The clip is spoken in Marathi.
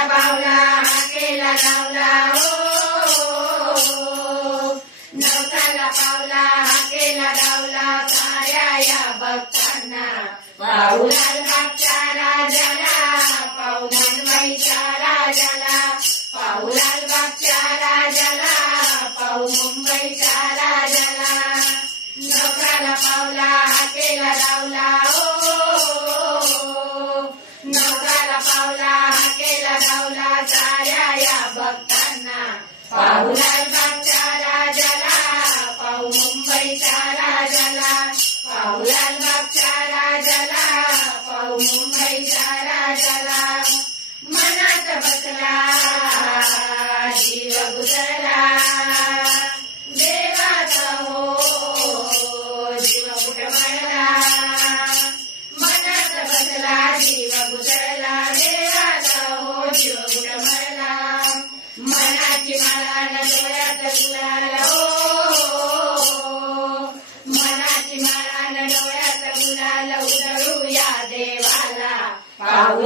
नवसाला पावला हाकेला लावला नवसाला पावला हाकेला लावला साऱ्या या भक्तांना पाहू लालबागच्या राजाला पाहू मुंबईच्या राजाला पाहू लालबागच्या राजाला पाहू मुंबईच्या राजाला नवसाला पावला हाकेला लावला नवसाला पावला हाकेला लावला साऱ्या या भक्तांना पाहू लालबागच्या राजाला पाहू मुंबईच्या राजाला पाहू लालबागच्या राजाला पाहू मुंबईच्या राजाला मनात बसला जीव गुजरला देवाचा हो जीव कुठं मळला मनात बसला जीव गुजरला देवाचा हो जीव कुठं मळला मनाची माळा न डोळ्यात गुलाल मनाची माळा न डोळ्यात गुलाल उधळू या देवाला पाहू